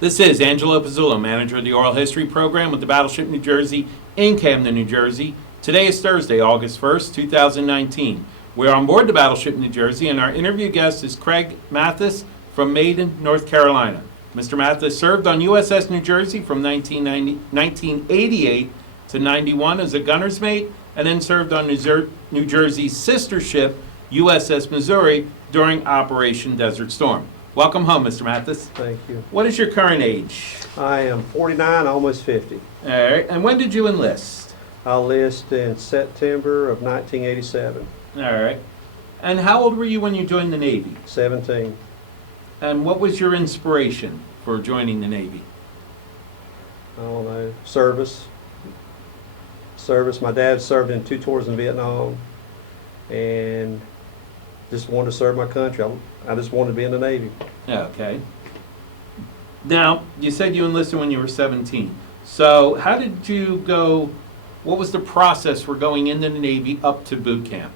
This is Angelo Pizzullo, manager of the Oral History Program with the Battleship New Jersey in Camden, New Jersey. Today is Thursday, August 1st, 2019. We're on board the Battleship New Jersey, and our interview guest is Craig Mathis from Maiden, North Carolina. Mr. Mathis served on USS New Jersey from 1988 to 91 as a gunner's mate, and then served on New Jersey's sister ship, USS Missouri, during Operation Desert Storm. Welcome home, Mr. Mathis. Thank you. What is your current age? I am 49, almost 50. All right. And when did you enlist? I enlisted in September of 1987, All right. And how old were you when you joined the Navy? 17. And what was your inspiration for joining the Navy? I don't know, service. My dad served in 2 tours in Vietnam and just wanted to serve my country. I just wanted to be in the Navy. Yeah, okay. Now, you said you enlisted when you were 17. So how did you go, what was the process for going into the Navy up to boot camp?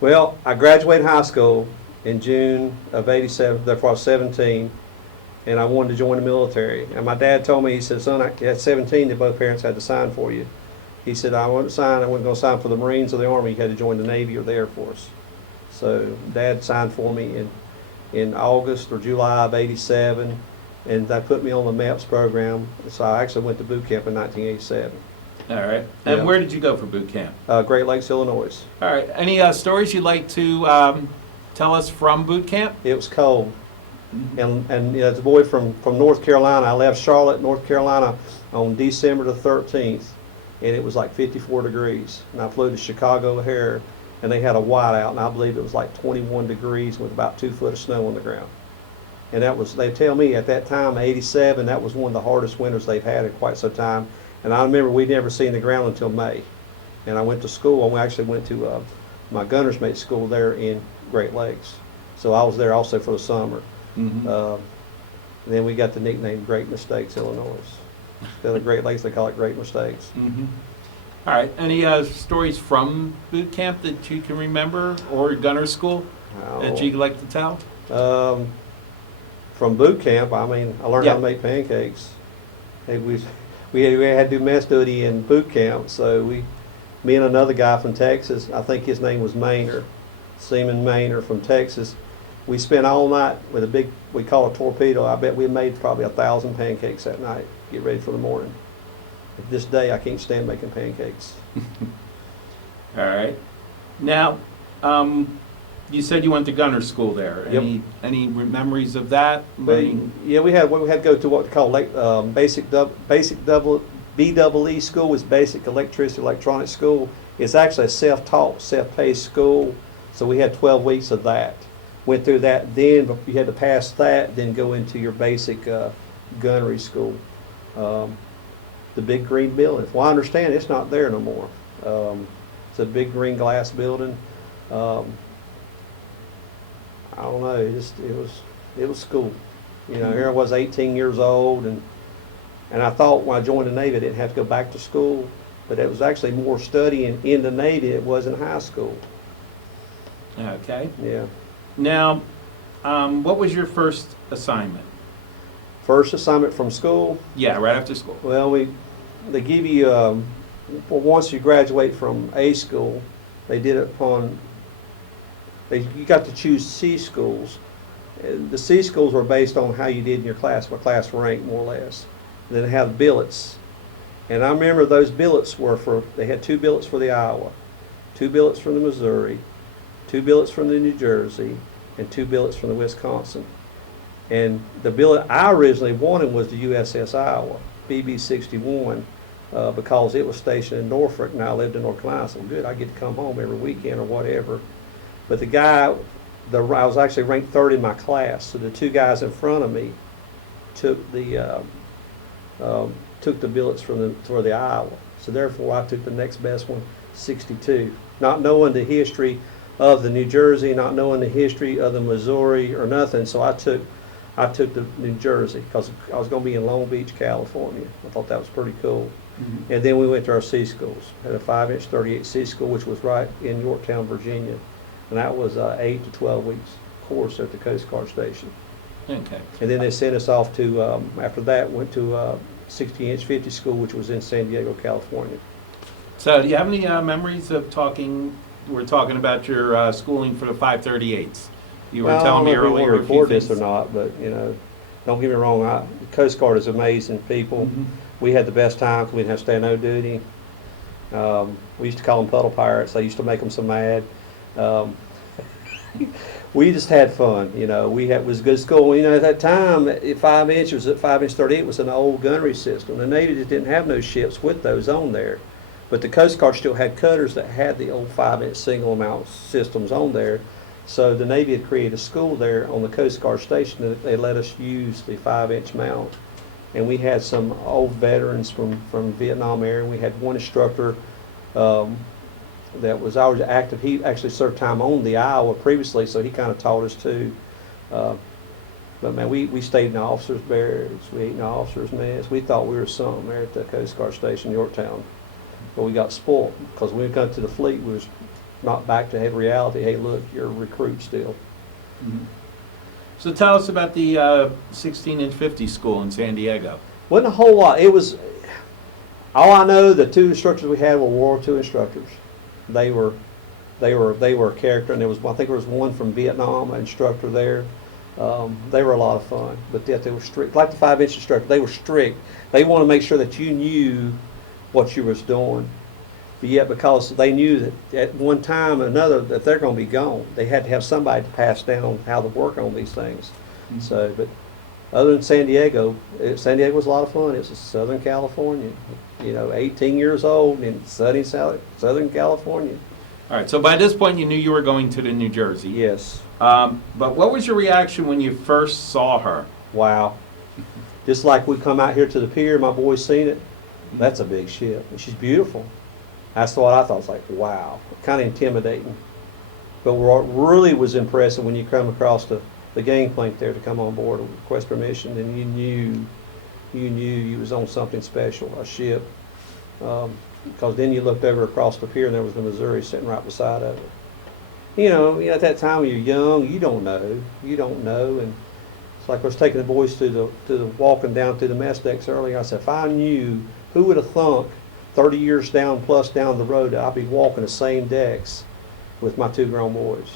Well, I graduated high school in June of 87, therefore I was 17, and I wanted to join the military. And my dad told me, he said, son, at 17, that both parents had to sign for you. He said, I wasn't going to sign for the Marines or the Army. You had to join the Navy or the Air Force. So Dad signed for me in August or July of 87, and that put me on the MEPS program. So I actually went to boot camp in 1987. All right. And Yeah. where did you go for boot camp? Great Lakes, Illinois. All right. Any stories you'd like to tell us from boot camp? It was cold. And you know, as a boy from North Carolina, I left Charlotte, North Carolina on December the 13th, and it was like 54 degrees. And I flew to Chicago O'Hare, and they had a whiteout, and I believe it was like 21 degrees with about 2 foot of snow on the ground. And that was, they tell me at that time, 87, that was one of the hardest winters they've had in quite some time. And I remember we'd never seen the ground until May. And I went to school, I actually went to my gunner's mate school there in Great Lakes. So I was there also for the summer. Mm-hmm. And then we got the nickname Great Mistakes, Illinois. Instead of Great Lakes, they call it Great Mistakes. Mm-hmm. All right. Any stories from boot camp that you can remember, or gunner school that you'd like to tell? From boot camp, I mean, I learned how to make pancakes. We had to do mess duty in boot camp, so me and another guy from Texas, I think his name was Maynard, Seaman Maynard from Texas. We spent all night with a big, we call it a torpedo. I bet we made probably 1,000 pancakes that night. Get ready for the morning. This day, I can't stand making pancakes. All right. Now, you said you went to gunner school there. Yep. Any memories of that? Yeah, we had to go to what we call basic BEE school. Was basic electricity electronics school. It's actually a self-taught, self-paced school. So we had 12 weeks of that. Went through that. Then you had to pass that. Then go into your basic gunnery school. The big green building. Well, I understand it's not there no more. It's a big green glass building. I don't know. It was school. You know, here I was 18 years old, and I thought when I joined the Navy I didn't have to go back to school, but it was actually more studying in the Navy than it was in high school. Okay. Yeah. Now, what was your first assignment? First assignment from school. Yeah, right after school. Well, they give you well, once you graduate from A school, they did it upon. You got to choose C schools. The C schools were based on how you did in your class, what class rank more or less. And then they had billets, and I remember those billets were they had 2 billets for the Iowa, 2 billets from the Missouri, 2 billets from the New Jersey, and 2 billets from the Wisconsin. And the billet I originally wanted was the USS Iowa, BB-61, because it was stationed in Norfolk, and I lived in North Carolina. So good, I get to come home every weekend or whatever. But the guy, I was actually ranked 3rd in my class, so the 2 guys in front of me took the billets for the Iowa. So therefore, I took the next best one, 62, not knowing the history of the New Jersey, not knowing the history of the Missouri or nothing. So I took the New Jersey because I was going to be in Long Beach, California. I thought that was pretty cool. Mm-hmm. And then we went to our C schools. Had a 5-inch 38 C school, which was right in Yorktown, Virginia. And that was 8 to 12 weeks course at the Coast Guard Station. Okay. And then they sent us off to, after that, went to 60-inch 50 school, which was in San Diego, California. So do you have any memories of we're talking about your schooling for the 538s? You were Well, telling me I don't know if we earlier want a to few record this or things. not, but, you know, don't get me wrong, the Coast Guard is amazing people. Mhm. We had the best time 'cause we didn't have to stay on no duty. We used to call them puddle pirates. They used to make them so mad. Um, we just had fun, you know. Was good school. You know, at that time, at 5-inch was at 5-inch 38 was an old gunnery system. The Navy just didn't have no ships with those on there, but the Coast Guard still had cutters that had the old 5-inch single mount systems on there. So the Navy had created a school there on the Coast Guard station that they let us use the 5-inch mount. And we had some old veterans from Vietnam era. We had one instructor that was always active. He actually served time on the Iowa previously, so he kind of taught us too. But man, we stayed in the officers' barracks. We ate in the officers' mess. We thought we were something there at the Coast Guard station, Yorktown. But we got spoiled because when we got to the fleet, we was not back to reality. Hey, look, you're a recruit still. Mhm. So tell us about the 16-inch 50 school in San Diego. Wasn't a whole lot. It was, all I know, the two instructors we had were World War II instructors. They were a character, and I think there was one from Vietnam, an instructor there. They were a lot of fun, but yet they were strict. Like the 5-inch instructor, they were strict. They wanted to make sure that you knew what you was doing. But yet, because they knew that at one time or another that they're going to be gone, they had to have somebody to pass down how to work on these things. Mhm. So, but other than San Diego was a lot of fun. It was Southern California, you know, 18 years old in Southern California. All right, so by this point you knew you were going to the New Jersey. Yes. But what was your reaction when you first saw her? Wow. Just like we come out here to the pier, my boy's seen it. That's a big ship, and she's beautiful. That's what I thought. I was like, wow, kind of intimidating. But what really was impressive when you come across the gangplank there to come on board and request permission, and you knew you was on something special, a ship. Because then you looked over across the pier and there was the Missouri sitting right beside of it. You know, at that time when you're young, you don't know, and it's like I was taking the boys to the walking down through the mess decks earlier. I said, if I knew, who would have thunk 30 years down the road that I'd be walking the same decks with my two grown boys.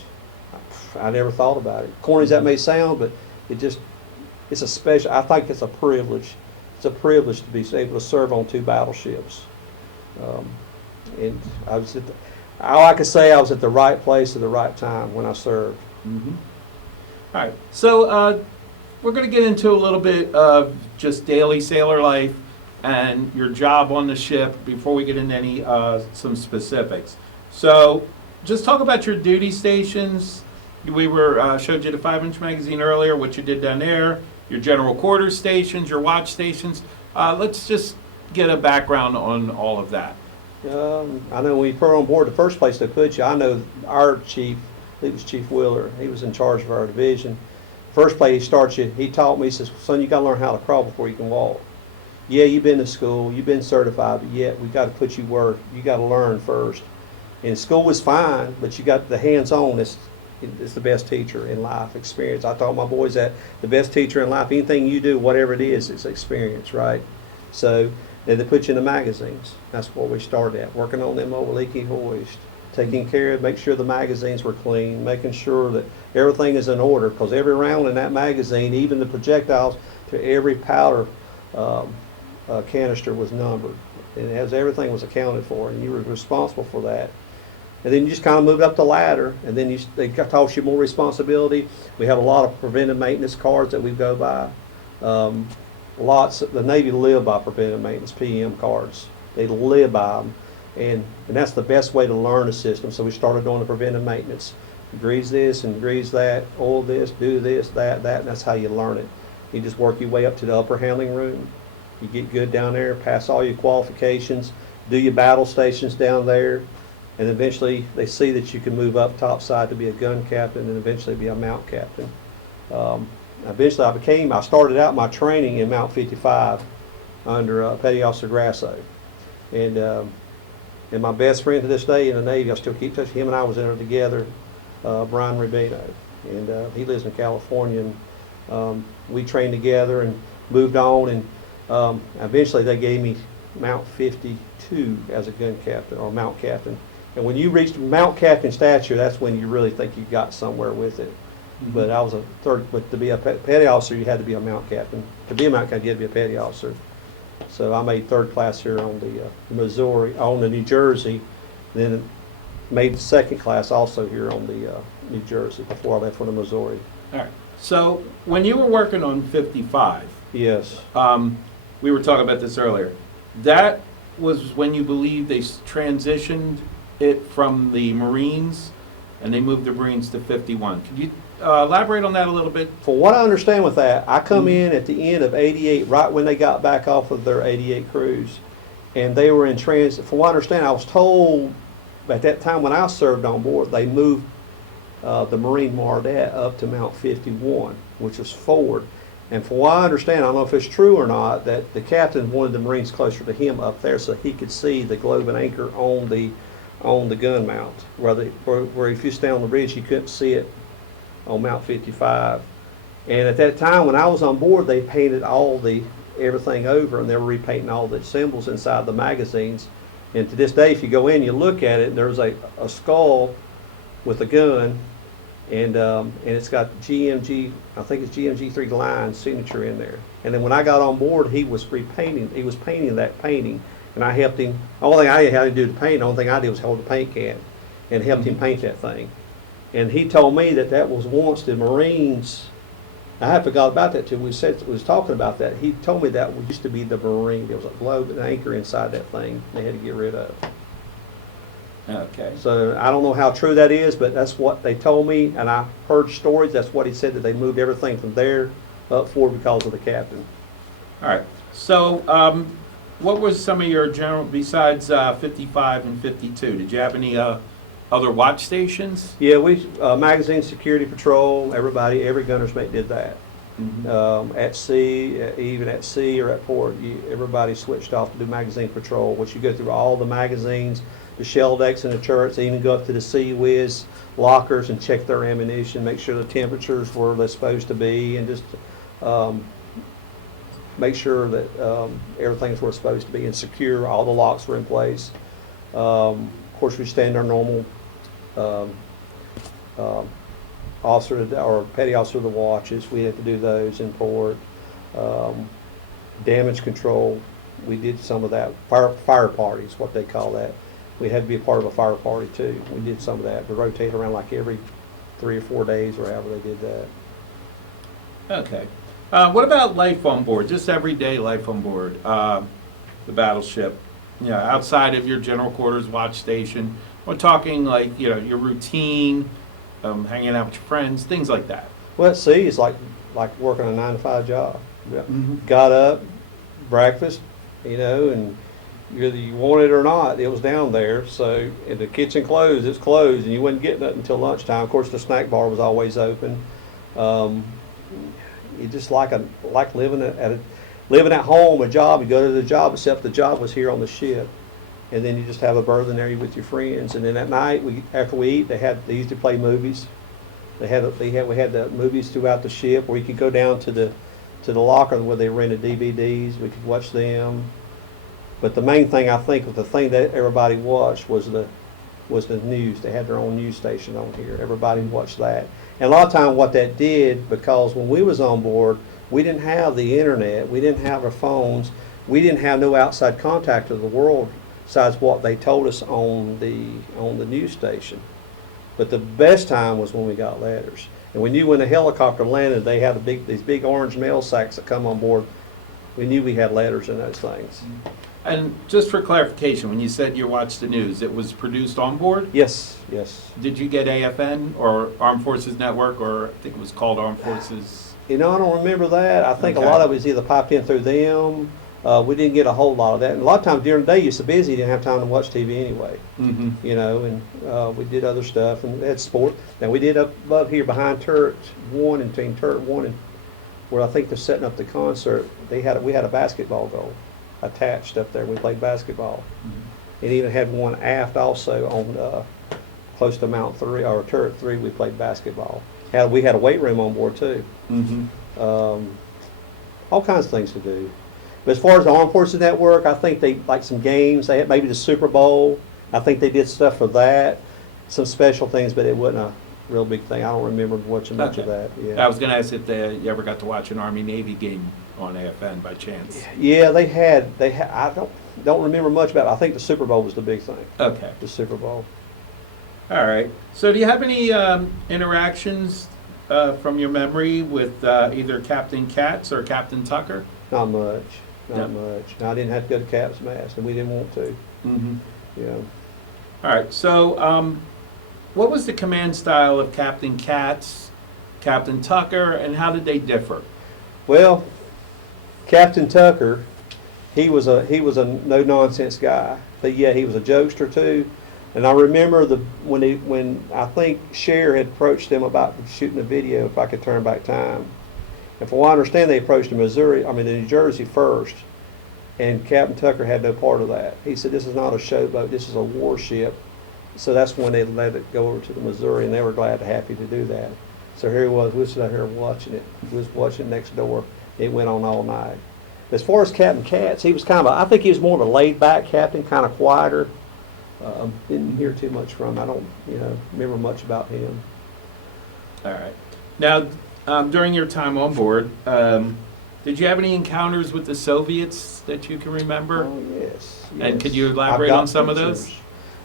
I never thought about it. Corny as that may sound, but it's a special, I think it's a privilege. It's a privilege to be able to serve on two battleships. And all I can say, I was at the right place at the right time when I served. Mm-hmm. All right, so we're going to get into a little bit of just daily sailor life and your job on the ship before we get into any some specifics. So just talk about your duty stations. We showed you the 5-inch magazine earlier, what you did down there, your general quarters stations, your watch stations. Let's just get a background on all of that. I know when you put on board, the first place they put you, I know our chief, it was Chief Wheeler, he was in charge of our division. First place he starts you, he taught me, he says, son, you got to learn how to crawl before you can walk. Yeah, you've been to school, you've been certified, but yet we got to put you work. You got to learn first. And school was fine, but you got the hands-on. It's the best teacher in life, experience. I taught my boys that the best teacher in life, anything you do, whatever it is, it's experience, right? So then they put you in the magazines. That's where we started at, working on them old leaky hoist, taking care of, make sure the magazines were clean, making sure that everything is in order, because every round in that magazine, even the projectiles to every powder canister was numbered, and everything was accounted for, and you were responsible for that. And then you just kind of moved up the ladder, and then they taught you more responsibility. We have a lot of preventive maintenance cards that we go by. The Navy live by preventive maintenance PM cards. They live by them, and that's the best way to learn a system. So we started doing the preventive maintenance. Grease this and grease that, oil this, do this, that, and that's how you learn it. You just work your way up to the upper handling room. You get good down there, pass all your qualifications, do your battle stations down there, and eventually they see that you can move up topside to be a gun captain and eventually be a mount captain. Eventually I started out my training in Mount 55 under Petty Officer Grasso. And my best friend to this day in the Navy, I still keep touching him, and I was in there together, Brian Rubino. And he lives in California. And We trained together and moved on, and eventually they gave me Mount 52 as a gun captain, or Mount Captain. And when you reach Mount Captain stature, that's when you really think you got somewhere with it. But I was a third, but to be a petty officer, you had to be a Mount Captain. To be a Mount Captain, you had to be a petty officer. So I made third class here on the Missouri, on the New Jersey, then made second class also here on the New Jersey before I left for the Missouri. All right. So when you were working on 55, Yes. we were talking about this earlier. That was when you believe they transitioned it from the Marines, and they moved the Marines to 51. Could you elaborate on that a little bit? For what I understand with that, I come in at the end of 88, right when they got back off of their 88 cruise, and they were in transit. From what I understand, I was told at that time when I served on board, they moved the Marine Mardet up to Mount 51, which was forward. And from what I understand, I don't know if it's true or not, that the captain wanted the Marines closer to him up there so he could see the globe and anchor on the gun mount, where if you stay on the bridge, you couldn't see it on Mount 55. And at that time, when I was on board, they painted everything over, and they were repainting all the symbols inside the magazines. And to this day, if you go in, you look at it, there's a skull with a gun, and it's got GMG, I think it's GMG3 line signature in there. And then when I got on board, he was painting that painting, and I helped him. The only thing I had to do to paint, the only thing I did was hold the paint can and helped him paint that thing. And he told me that was once the Marines. I had forgot about that till we was talking about that. He told me that used to be the Marine. There was a globe and anchor inside that thing they had to get rid of. Okay. So I don't know how true that is, but that's what they told me, and I heard stories. That's what he said, that they moved everything from there up forward because of the captain. All right. So what was some of your general, besides 55 and 52, did you have any other watch stations? Yeah, we magazine security patrol. Every gunner's mate did that. At sea, even at sea or at port, everybody switched off to do magazine patrol, which you go through all the magazines, the shell decks in the turrets, even go up to the Sea Whiz lockers and check their ammunition, make sure the temperatures were they're supposed to be, and just make sure that everything's where it's supposed to be and secure. All the locks were in place. Of course, we stand our normal officer or petty officer of the watches. We had to do those in port. Damage control, we did some of that. Fire parties, what they call that. We had to be a part of a fire party too. We did some of that. We rotate around like every 3 or 4 days or however they did that. Okay. What about life on board? Just everyday life on board the battleship. Yeah, outside of your general quarters watch station. We're talking like, your routine, hanging out with your friends, things like that. Well, at sea, it's like working a 9-to-5 job. Yeah. Got up, breakfast, and whether you want it or not, it was down there. So, and the kitchen closed, it's closed, and you wouldn't get nothing until lunchtime. Of course, the snack bar was always open. You just like living at home, a job. You go to the job, except the job was here on the ship. And then you just have a berth in there with your friends. And then at night, after we eat, they used to play movies. We had the movies throughout the ship where you could go down to the locker where they rented DVDs. We could watch them. But the main thing, I think, the thing that everybody watched was the news. They had their own news station on here. Everybody watched that. And a lot of time what that did, because when we was on board, we didn't have the internet. We didn't have our phones. We didn't have no outside contact of the world besides what they told us on the news station. But the best time was when we got letters. And we knew when the helicopter landed, they had these big orange mail sacks that come on board. We knew we had letters in those things. And just for clarification, when you said you watched the news, it was produced on board? Yes. Did you get AFN or Armed Forces Network, or I think it was called Armed Forces? I don't remember that. I think a lot of it was either piped in through them. We didn't get a whole lot of that. And a lot of times during the day, you're so busy, you didn't have time to watch TV anyway. And we did other stuff and had sport. Now, we did up above here behind turret 1 and between turret 1 and where I think they're setting up the concert, we had a basketball goal attached up there. We played basketball. And even had one aft also on close to Mount 3 or turret 3. We played basketball. We had a weight room on board too. All kinds of things to do. But as far as the Armed Forces Network, I think they, like some games, they had maybe the Super Bowl. I think they did stuff for that, some special things, but it wasn't a real big thing. I don't remember watching much of that. I Yeah. was going to ask if you ever got to watch an Army-Navy game on AFN by chance. Yeah, they had, I don't remember much about it. I think the Super Bowl was the big thing, Okay. the Super Bowl. All right. So do you have any interactions from your memory with either Captain Katz or Captain Tucker? Not much, Yeah. not much. No, I didn't have to go to Cap's Mast, and we didn't want to, Mm-hmm. you know. All right. So what was the command style of Captain Katz, Captain Tucker, and how did they differ? Well, Captain Tucker, he was a no nonsense guy, but yeah, he was a jokester too. And I remember when I think Cher had approached him about shooting a video, if I could turn back time. And from what I understand, they approached the New Jersey first, and Captain Tucker had no part of that. He said, "This is not a showboat. This is a warship." So that's when they let it go over to the Missouri, and they were glad and happy to do that. So here he was, we was out here watching it. We was watching it next door. It went on all night. As far as Captain Katz, he was I think he was more of a laid-back captain, kind of quieter. Didn't hear too much from him. I don't, remember much about him. All right. Now, during your time on board, did you have any encounters with the Soviets that you can remember? Oh, yes. And could yes. you elaborate I've got on some of those? pictures.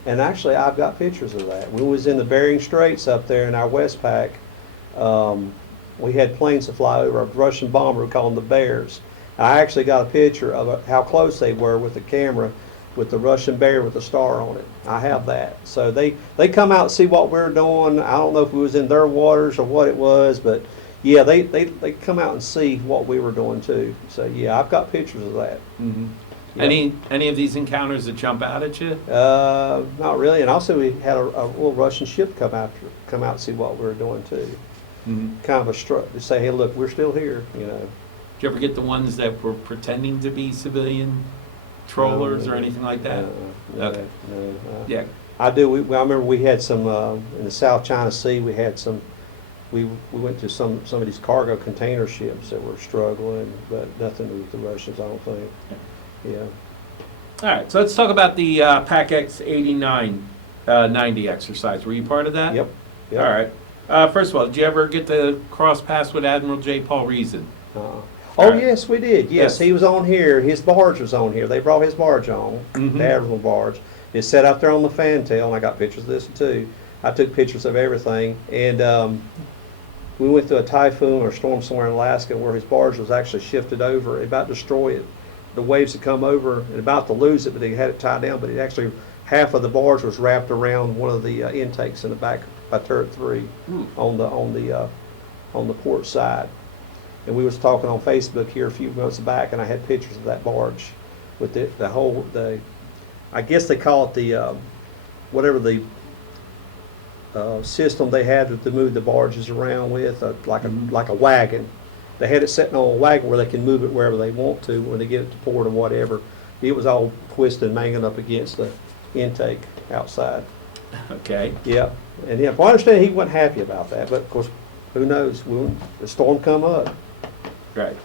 And actually, I've got pictures of that. We was in the Bering Straits up there in our Westpac. We had planes to fly over a Russian bomber. We called them the Bears. I actually got a picture of how close they were with the camera, with the Russian bear with a star on it. I have that. So they come out and see what we're doing. I don't know if we was in their waters or what it was, but yeah, they come out and see what we were doing too. So yeah, I've got pictures of that. Mm-hmm. Yeah. Any of these encounters that jump out at you? Not really. And also we had a little Russian ship come out and see what we were doing too. Mm-hmm. Kind of a strut to say, hey, look, we're still here. Did you ever get the ones that were pretending to be civilian trawlers or anything like that? Okay. No. Yeah. I do. I remember we had some in the South China Sea. We had some. We went to some of these cargo container ships that were struggling, but nothing to do with the Russians, I don't think. Yeah. All right. So let's talk about the PAC-X 89 90 exercise. Were you part of that? Yep. All right. First of all, did you ever get to cross paths with Admiral J. Paul Reason? Oh, right. yes, we did. Yes, he was on here. His barge was on here. They brought his barge on, Mhm. the Admiral barge. It's set out there on the fantail, and I got pictures of this too. I took pictures of everything, and we went through a typhoon or storm somewhere in Alaska where his barge was actually shifted over, about to destroy it. The waves had come over and about to lose it, but they had it tied down. But it actually, half of the barge was wrapped around one of the intakes in the back by turret 3 on the port side. And we was talking on Facebook here a few months back, and I had pictures of that barge with the whole, I guess they call it the, whatever the system they had to move the barges around with, like a wagon. They had it sitting on a wagon where they can move it wherever they want to when they get it to port or whatever. It was all twisted and hanging up against the intake outside. Okay. Yeah. And yeah, if I understand, he wasn't happy about that, but of course, who knows? The storm come up. Right.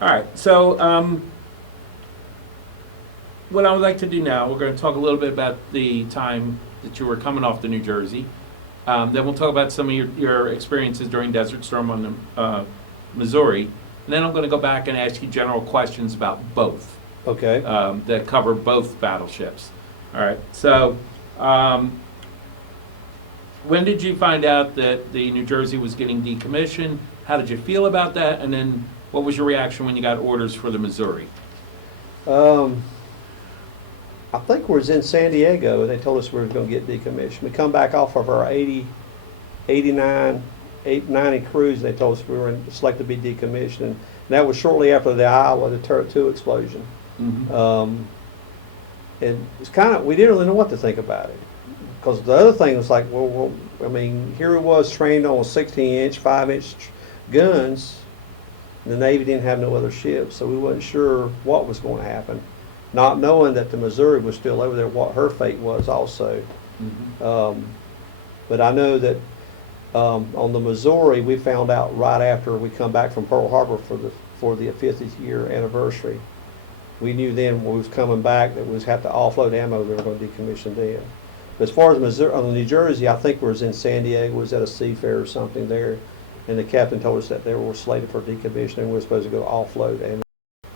All right. So what I would like to do now, we're going to talk a little bit about the time that you were coming off the New Jersey. Then we'll talk about some of your experiences during Desert Storm on the Missouri. And then I'm going to go back and ask you general questions about both. Okay. That cover both battleships. All right. So when did you find out that the New Jersey was getting decommissioned? How did you feel about that? And then what was your reaction when you got orders for the Missouri? I think we was in San Diego, and they told us we were going to get decommissioned. We come back off of our 89 cruise, and they told us we were selected to be decommissioned. And that was shortly after the Iowa, the Turret 2 explosion. Mm-hmm. And it's we didn't really know what to think about it. Because the other thing was like, well, I mean, here it was trained on 16-inch, 5-inch guns. The Navy didn't have no other ships, so we wasn't sure what was going to happen. Not knowing that the Missouri was still over there, what her fate was also. Mm-hmm. But I know that On the Missouri, we found out right after we come back from Pearl Harbor for the 50th year anniversary. We knew then when we was coming back that we was have to offload ammo they were going to decommission then. But as far as Missouri, on New Jersey, I think we was in San Diego, was at a seafair or something there, and the captain told us that they were slated for decommissioning. We were supposed to go offload ammo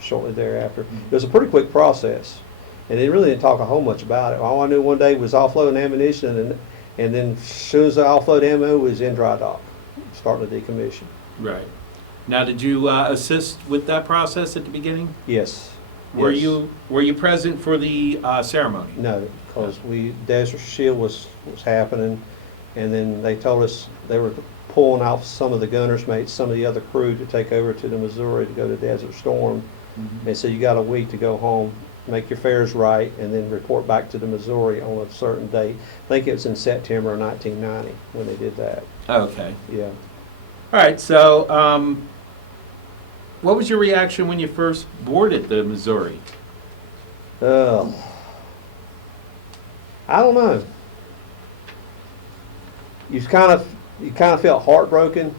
shortly thereafter. It was a pretty quick process, and they really didn't talk a whole much about it. All I knew one day was offloading ammunition, and then as soon as the offload ammo was in dry dock, starting to decommission. Right. Now, did you assist with that process at the beginning? Yes. Were Yes. you present for the ceremony? No, because Desert Shield was happening, and then they told us they were pulling off some of the gunners mates, some of the other crew to take over to the Missouri to go to Desert Storm. Mhm. And so you got a week to go home, make your fares right, and then report back to the Missouri on a certain date. I think it was in September of 1990 when they did that. Okay. Yeah. All right. So, what was your reaction when you first boarded the Missouri? I don't know. You kind of felt heartbroken,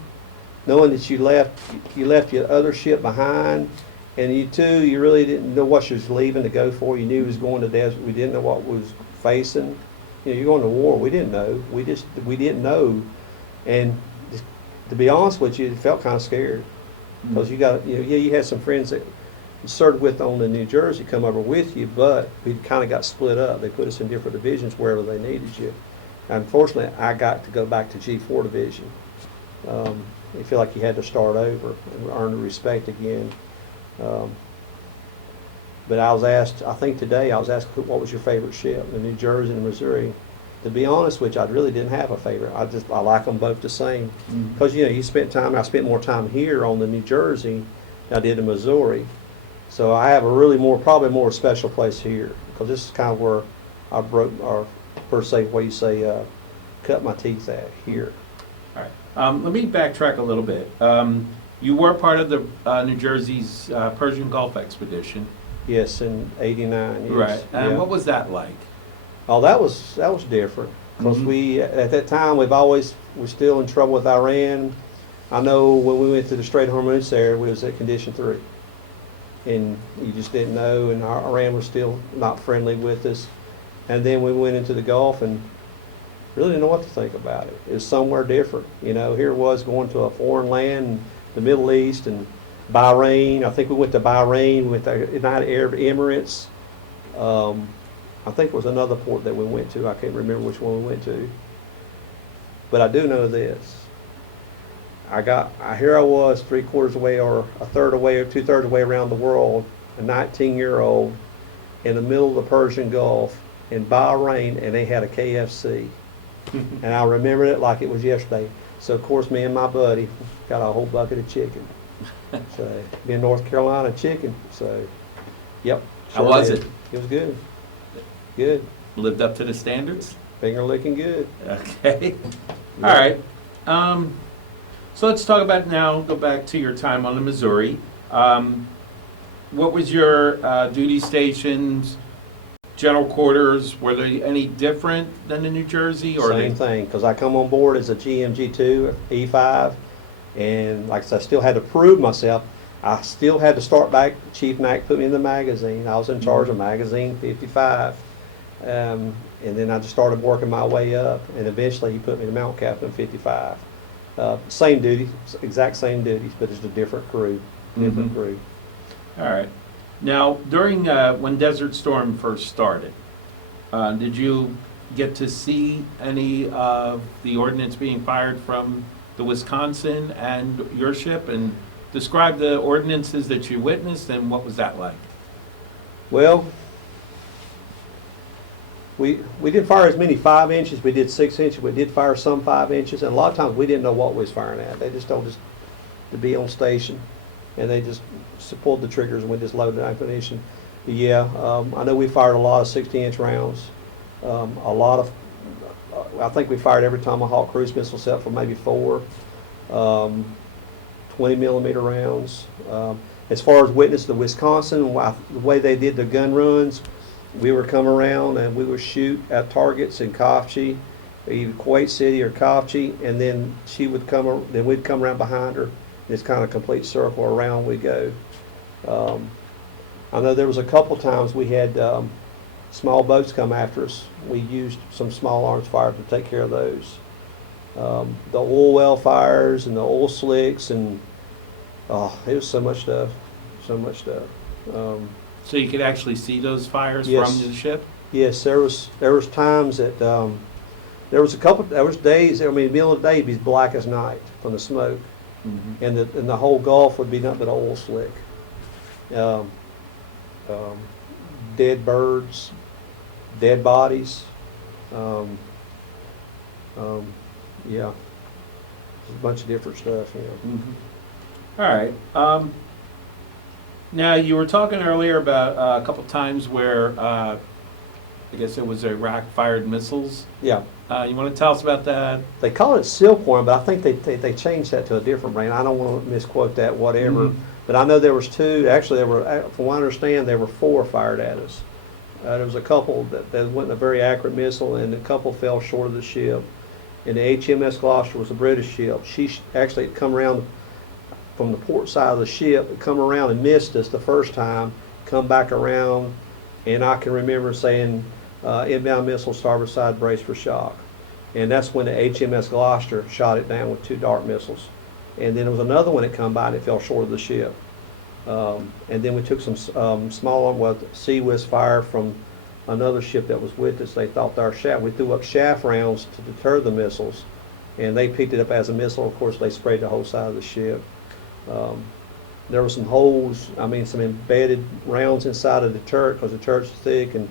knowing that you left your other ship behind, and you really didn't know what you was leaving to go for. You knew you was going to desert. We didn't know what we was facing. You know, you're going to war. We didn't know. We didn't know, and just, to be honest with you, it felt kind of scared because you had some friends that you served with on the New Jersey come over with you, but we kind of got split up. They put us in different divisions wherever they needed you. Unfortunately, I got to go back to G4 division. You feel like you had to start over and earn the respect again. But I was asked, I think today I was asked, what was your favorite ship, the New Jersey and the Missouri? To be honest with you, I really didn't have a favorite. I like them both the same. Because, I spent more time here on the New Jersey than I did in Missouri. So I have probably more special place here, because this is kind of where I broke, or per se, what you say, cut my teeth at here. All right. Let me backtrack a little bit. You were part of the New Jersey's Persian Gulf expedition. Yes, in '89. Yes. Right. And Yeah. what was that like? Oh, that was different, because Mhm. at that time we're still in trouble with Iran. I know when we went to the Strait of Hormuz there, we was at condition 3, and you just didn't know, and Iran was still not friendly with us. And then we went into the Gulf and really didn't know what to think about it. It was somewhere different. Here it was going to a foreign land, the Middle East and Bahrain. I think we went to Bahrain, we went to United Arab Emirates. I think it was another port that we went to. I can't remember which one we went to. But I do know this. Here I was 3/4 away, or a third away, or 2/3 away around the world, a 19-year-old in the middle of the Persian Gulf in Bahrain, and they had a KFC. And I remember it like it was yesterday. So of course me and my buddy got a whole bucket of chicken. So being North Carolina chicken. So yep. How was did. it? It was good. Good. Lived up to the standards? Finger licking good. Okay. All right. So let's talk about now, go back to your time on the Missouri. What was your duty stations, general quarters? Were they any different than the New Jersey? Or Same thing, because I come on board as a GMG2 E5, and like I said, I still had to prove myself. I still had to start back. Chief Mack put me in the magazine. I was in charge of magazine 55. And then I just started working my way up, and eventually he put me to Mount Captain 55. Same duties, exact same duties, but it's a different crew. Different crew. All right. Now, during when Desert Storm first started, did you get to see any of the ordnance being fired from the Wisconsin and your ship? And describe the ordinances that you witnessed, and what was that like? Well, we didn't fire as many 5 inches. We did 6 inches. We did fire some 5 inches, and a lot of times we didn't know what we was firing at. They just told us to be on station, and they just pulled the triggers, and we just loaded ammunition. Yeah, I know we fired a lot of 60-inch rounds. I think we fired every Tomahawk cruise missile except for maybe 4. 20-millimeter rounds. As far as witness the Wisconsin, the way they did the gun runs, we would come around and we would shoot at targets in Kofche either Kuwait City or Kafchi, and then she would come, then we'd come around behind her. It's kind of a complete circle around we go. I know there was a couple times we had small boats come after us. We used some small arms fires to take care of those. The oil well fires and the oil slicks, and it was so much stuff, so much stuff. So you could actually see those fires Yes. from the ship? Yes, there was times that there was days. I mean, the middle of the day it'd be black as night from the smoke, and the whole Gulf would be nothing but oil slick. Dead birds, dead bodies. Yeah, a bunch of different stuff. All right. Now, you were talking earlier about a couple times where I guess it was Iraq-fired missiles. Yeah. You want to tell us about that? They call it Silkworm, but I think they changed that to a different brand. I don't want to misquote that, whatever. But I know there was two. Actually, there were, from what I understand, there were 4 fired at us. There was a couple that went a very accurate missile, and a couple fell short of the ship. And the HMS Gloucester was a British ship. She actually had come around from the port side of the ship, come around and missed us the first time, come back around, and I can remember saying, inbound missile, starboard side, brace for shock. And that's when the HMS Gloucester shot it down with 2 dart missiles. And then there was another one that come by and it fell short of the ship. And then we took some small sea whiz fire from another ship that was with us. They thought our shaft, we threw up shaft rounds to deter the missiles, and they picked it up as a missile. Of course, they sprayed the whole side of the ship. There were some holes, I mean, some embedded rounds inside of the turret, because the turret's thick, and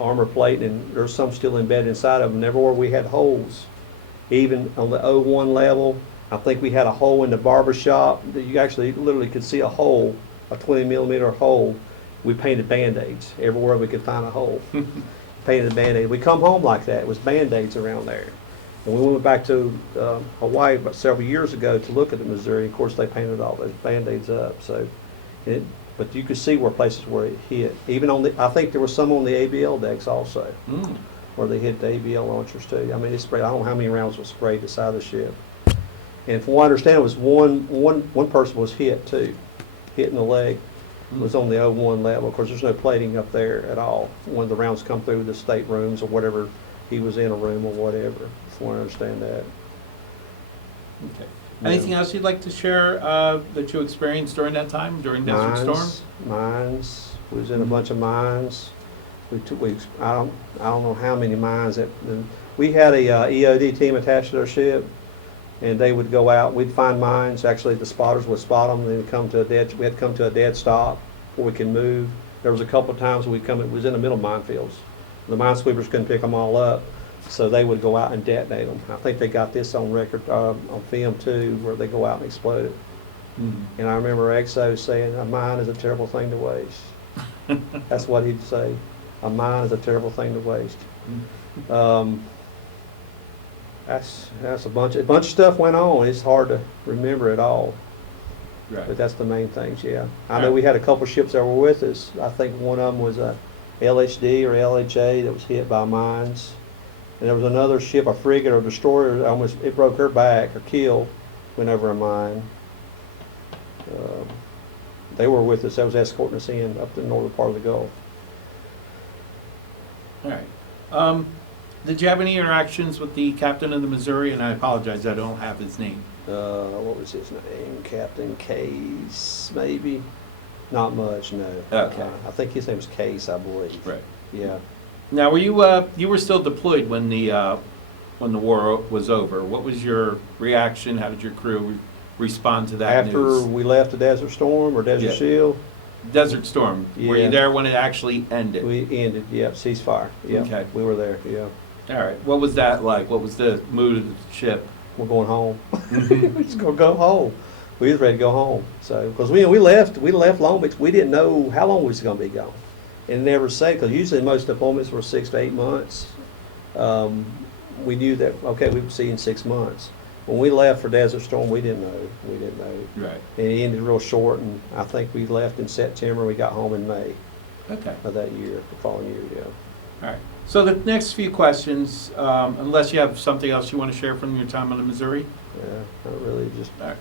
armor plate, and there's some still embedded inside of them. Everywhere we had holes. Even on the 01 level, I think we had a hole in the barber shop that you actually literally could see a hole, a 20 millimeter hole. We painted Band-Aids everywhere we could find a hole. Painted a Band-Aid. We come home like that. It was Band-Aids around there. And we went back to Hawaii about several years ago to look at the Missouri. Of course, they painted all those Band-Aids up. So, but you could see where places where it hit. Even on I think there was some on the ABL decks also, where they hit the ABL launchers too. I mean, it sprayed. I don't know how many rounds was sprayed the side of the ship. And from what I understand, it was one person was hit too, hit in the leg. It was on the 01 level. Of course, there's no plating up there at all. When the rounds come through the staterooms or whatever, he was in a room or whatever. From what I understand that. Okay. Anything else you'd like to share that you experienced during that time, during Desert Storm? Mines. We was in a bunch of mines. I don't know how many mines that. We had a EOD team attached to our ship, and they would go out. We'd find mines. Actually, the spotters would spot them. They would come to a dead. We had to come to a dead stop before we could move. There was a couple of times we come. It was in the middle of minefields. The minesweepers couldn't pick them all up, so they would go out and detonate them. I think they got this on record, on film too, where they go out and explode it. And I remember EXO saying, "A mine is a terrible thing to waste." That's what he'd say. A mine is a terrible thing to waste. That's a bunch of stuff went on. It's hard to remember it all. Right. But that's the main things, yeah. I know we had a couple ships that were with us. I think one of them was a LHD or LHA that was hit by mines. And there was another ship, a frigate or destroyer, it broke her back or keel, went over a mine. They were with us. That was escorting us in up the northern part of the Gulf. All right. Did you have any interactions with the captain of the Missouri? And I apologize, I don't have his name. What was his name? Captain Case, maybe? Not much, no. Okay. I think his name was Case, I believe. Right. Yeah. Now, were you were still deployed when the war was over? What was your reaction? How did your crew respond to that After news? we left the Desert Storm or Desert Yeah. Shield, Desert Storm. Were Yeah. you there when it actually ended? we ended, ceasefire. Yeah, Okay. we were there, yeah. All right. What was that like? What was the mood of the ship? We're going home. We're just gonna go home. We was ready to go home. So, because we left Long Beach, we didn't know how long we was gonna be gone. And never said, because usually most deployments were 6 to 8 months. We knew that, okay, we would see in 6 months. When we left for Desert Storm, we didn't know. Right. And it ended real short, and I think we left in September, we got home in May Okay. of that year, the following year, yeah. All right. So the next few questions, unless you have something else you want to share from your time on the Missouri? Yeah, not really, just, All right.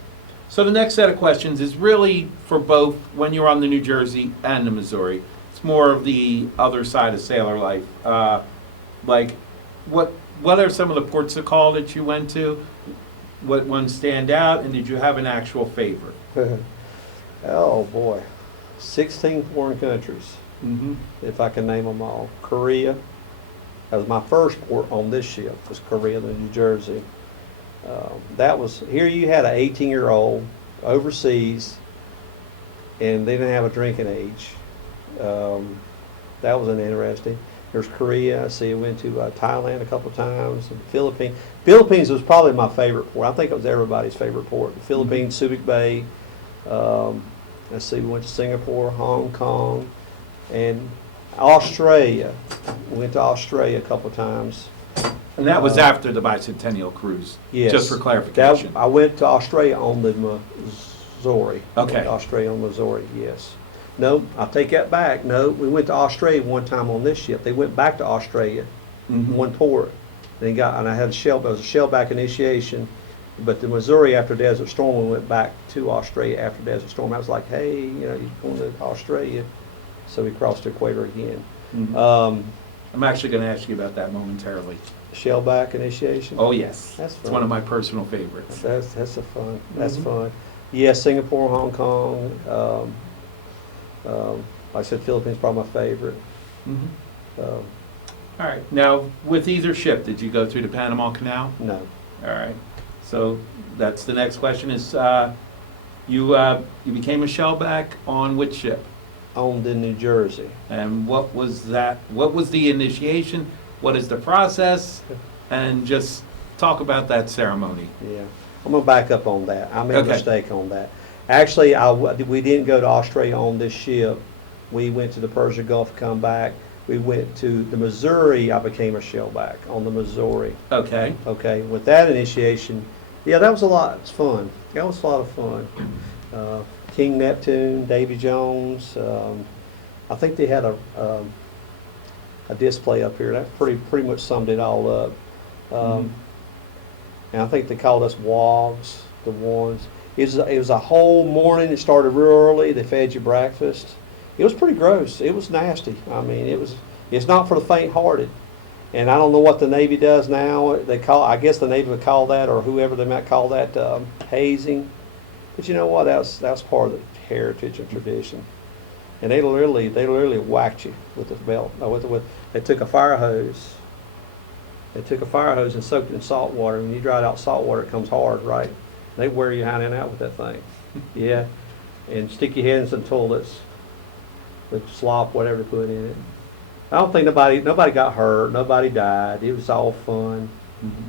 So the next set of questions is really for both when you're on the New Jersey and the Missouri. It's more of the other side of sailor life. Like, what are some of the ports of call that you went to? What ones stand out, and did you have an actual favorite? oh, boy. 16 foreign countries, Mm-hmm. if I can name them all. Korea, that was my first port on this ship, was Korea, the New Jersey. That was, here you had an 18-year-old overseas, and they didn't have a drinking age. That was an interesting. There's Korea. I see. I went to Thailand a couple of times. And Philippines. Philippines was probably my favorite port. I think it was everybody's favorite port. The Philippines, Subic Bay. Let's see. We went to Singapore, Hong Kong, and Australia. We went to Australia a couple of times. And that was after the bicentennial cruise. Yes. Just for clarification. I went to Australia on the Missouri. Okay. Australia on Missouri, yes. No, I'll take that back. No, we went to Australia one time on this ship. They went back to Australia, Mhm. one port. And I had it was a shellback initiation. But the Missouri after Desert Storm, we went back to Australia after Desert Storm. I was like, hey, you're going to Australia. So we crossed the equator again. Mhm. I'm actually going to ask you about that momentarily. Shellback initiation. Oh, yes. That's It's fun. one of my personal favorites. That's a fun. That's Mhm. fun. Yeah, Singapore, Hong Kong. Like I said, Philippines probably my favorite. Mhm. Um, All right. Now, with either ship, did you go through the Panama Canal? no, All right. So that's the next question is, you became a shellback on which ship? on the New Jersey. And what was that? What was the initiation? What is the process? And just talk about that ceremony. Yeah, I'm gonna back up on that. I made Okay. a mistake on that. Actually, we didn't go to Australia on this ship. We went to the Persian Gulf, come back. We went to the Missouri. I became a shellback on the Missouri. Okay. Okay, with that initiation, yeah, that was a lot. It's fun. That was a lot of fun. King Neptune, Davy Jones. I think they had a display up here that pretty much summed it all up. And I think they called us wogs, the ones. It was a whole morning. It started real early. They fed you breakfast. It was pretty gross. It was nasty. I mean, it's not for the faint-hearted. And I don't know what the Navy does now. I guess the Navy would call that, or whoever they might call that, hazing. But you know what? That was part of the heritage and tradition. And they literally whacked you with the belt. They took a fire hose. They took a fire hose and soaked it in salt water. When you dry it out in salt water, it comes hard, right? They wear you hand and out with that thing. Yeah. And stick your head in some toilets with slop, whatever to put in it. I don't think nobody got hurt, nobody died. It was all fun.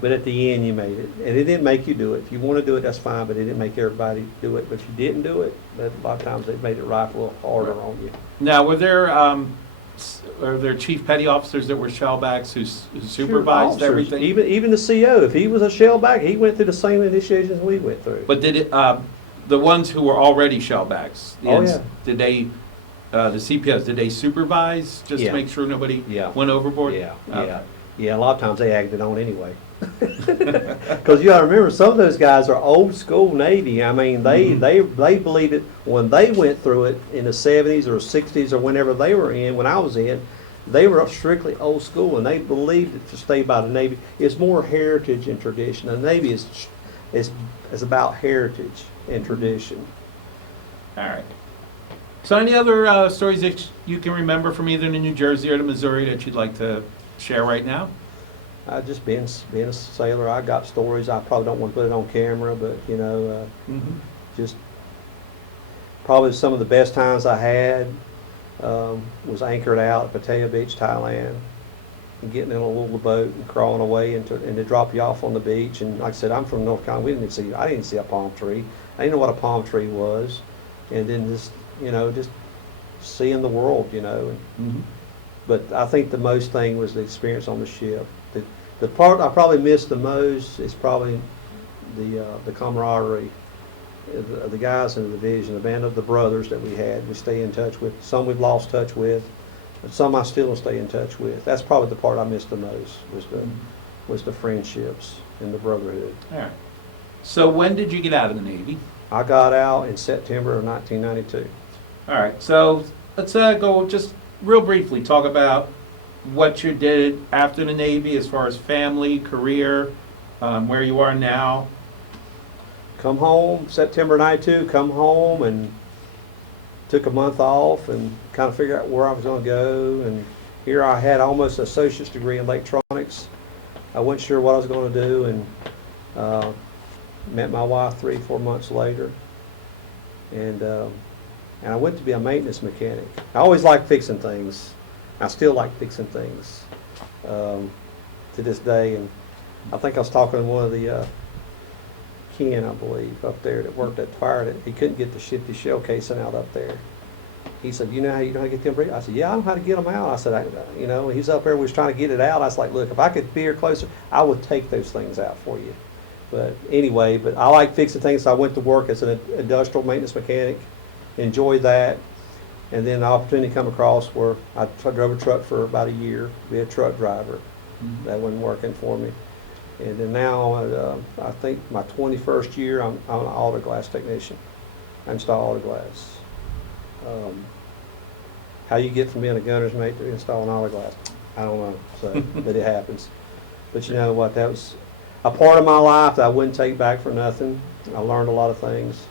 But at the end, you made it. And it didn't make you do it. If you want to do it, that's fine, but it didn't make everybody do it. But if you didn't do it, a lot of times they made it right a little harder on you. Now, were there chief petty officers that were shellbacks who supervised Sure, officers. everything? Even the CO, if he was a shellback, he went through the same initiations we went through. But did it, the ones who were already shellbacks? Oh, yeah. Did they, the CPOs, did they supervise just to Yeah. make sure nobody Yeah. went overboard? Yeah, Okay. yeah. Yeah, a lot of times they agged it on anyway. Because you got to remember, some of those guys are old school Navy. I mean, they believed it when they went through it in the 70s or 60s or whenever they were in, when I was in, they were strictly old school and they believed it to stay by the Navy. It's more heritage and tradition. The Navy is about heritage and tradition. All right. So any other stories that you can remember from either the New Jersey or the Missouri that you'd like to share right now? I just being a sailor, I got stories. I probably don't want to put it on camera, but just probably some of the best times I had was anchored out at Pattaya Beach, Thailand, and getting in a little boat and crawling away and they drop you off on the beach. And like I said, I'm from North Carolina. I didn't see a palm tree. I didn't know what a palm tree was, and then just seeing the world, But I think the most thing was the experience on the ship. The part I probably missed the most is probably the camaraderie of the guys in the division, the band of the brothers that we had. We stay in touch with. Some we've lost touch with, But some I still stay in touch with. That's probably the part I missed the most, was the friendships and the brotherhood. All right. So when did you get out of the Navy? I got out in September of 1992. All right, so let's go just real briefly, talk about what you did after the Navy as far as family, career, where you are now. Come home, September 92, come home and took a month off and kind of figured out where I was going to go. And here I had almost an associate's degree in electronics. I wasn't sure what I was going to do, and met my wife 3-4 months later. And I went to be a maintenance mechanic. I always liked fixing things. I still like fixing things to this day. And I think I was talking to one of the Ken, I believe, up there that worked at fire, that he couldn't get the shell casing out up there. He said, you know how to get them break? I said, yeah, I know how to get them out. I said, he's up there, we was trying to get it out. I was like, look, if I could be here closer, I would take those things out for you. But anyway, I like fixing things, so I went to work as an industrial maintenance mechanic, enjoyed that. And then the opportunity come across where I drove a truck for about a year, be a truck driver. That wasn't working for me. And then now, I think my 21st year, I'm an auto glass technician. I install auto glass. How you get from being a gunner's mate to installing auto glass, I don't know, so, but it happens. But you know what, that was a part of my life that I wouldn't take back for nothing. I learned a lot of things.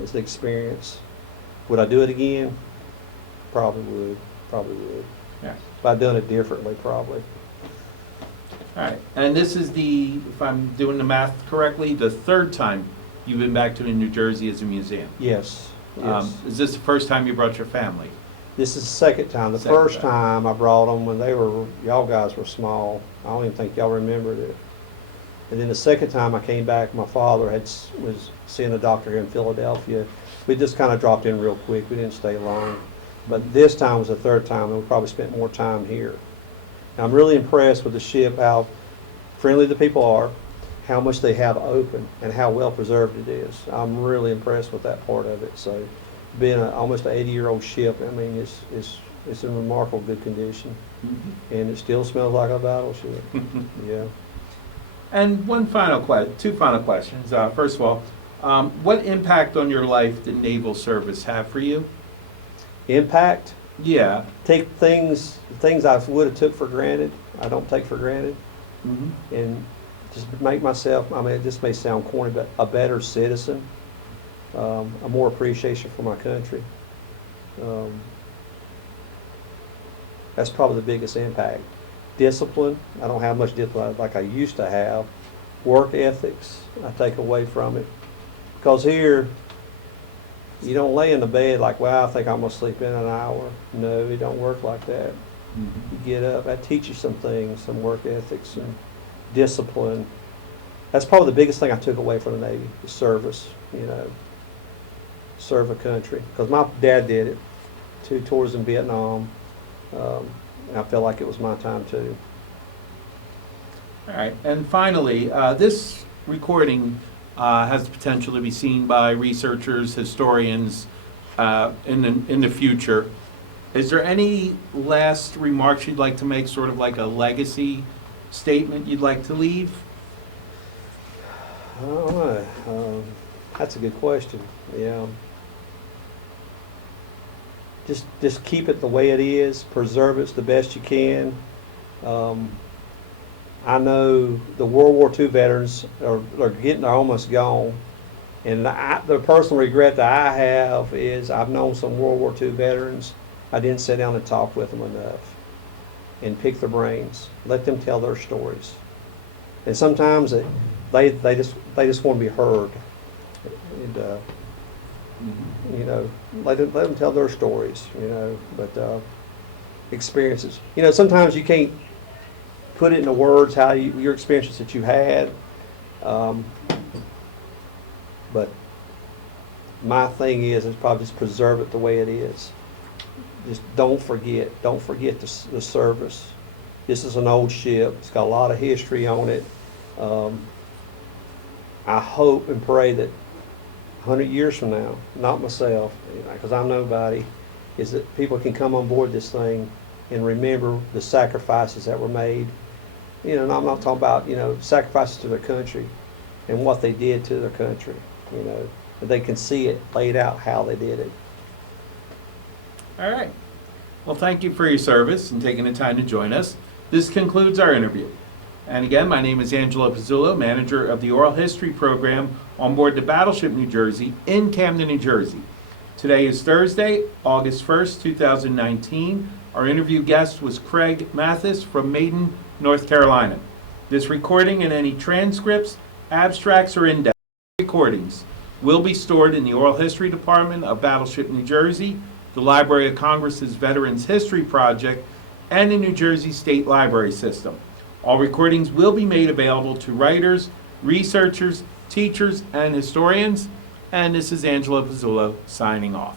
It's an experience. Would I do it again? Probably would. Yeah. If I'd done it differently, probably. All right, and this is if I'm doing the math correctly, the third time you've been back to New Jersey as a museum. Yes. Is this the first time you brought your family? This is the second time. The first time I brought them when y'all guys were small. I don't even think y'all remembered it. And then the second time I came back, my father was seeing a doctor here in Philadelphia. We just kind of dropped in real quick. We didn't stay long. But this time was the third time, and we probably spent more time here. And I'm really impressed with the ship, how friendly the people are, how much they have open, and how well preserved it is. I'm really impressed with that part of it. So, being almost an 80-year-old ship, I mean, it's in remarkable good condition, and it still smells like a battleship. Yeah. And two final questions. First of all, what impact on your life did naval service have for you? Impact? Yeah. Take things I would have took for granted, I don't take for granted, and just make myself, I mean, this may sound corny, but a better citizen, a more appreciation for my country. That's probably the biggest impact. Discipline, I don't have much discipline like I used to have. Work ethics, I take away from it. Because here, you don't lay in the bed like, well, I think I'm going to sleep in an hour. No, it don't work like that. You get up. That teaches you some things, some work ethics and discipline. That's probably the biggest thing I took away from the Navy, the service, serve a country. Because my dad did it, 2 tours in Vietnam. And I felt like it was my time too. All right, and finally, this recording has the potential to be seen by researchers, historians in the future. Is there any last remarks you'd like to make, sort of like a legacy statement you'd like to leave? I don't know. That's a good question. Yeah. Just keep it the way it is. Preserve it the best you can. I know the World War II veterans are almost gone. And the personal regret that I have is I've known some World War II veterans. I didn't sit down and talk with them enough and pick their brains. Let them tell their stories. And sometimes they just want to be heard. And, let them tell their stories, but experiences. Sometimes you can't put it into words how your experiences that you had. But my thing is probably just preserve it the way it is. Just don't forget the service. This is an old ship. It's got a lot of history on it. I hope and pray that 100 years from now, not myself, because I'm nobody, is that people can come on board this thing and remember the sacrifices that were made. You know, and I'm not talking about, you know, sacrifices to their country and what they did to their country, you know, but they can see it laid out how they did it. All right. Well, thank you for your service and taking the time to join us. This concludes our interview. And again, my name is Angelo Pizzullo, manager of the Oral History Program on board the Battleship New Jersey in Camden, New Jersey. Today is Thursday, August 1st, 2019. Our interview guest was Craig Mathis from Maiden, North Carolina. This recording and any transcripts, abstracts, or in-depth recordings will be stored in the Oral History Department of Battleship New Jersey, the Library of Congress's Veterans History Project, and the New Jersey State Library System. All recordings will be made available to writers, researchers, teachers, and historians. And this is Angelo Pizzullo signing off.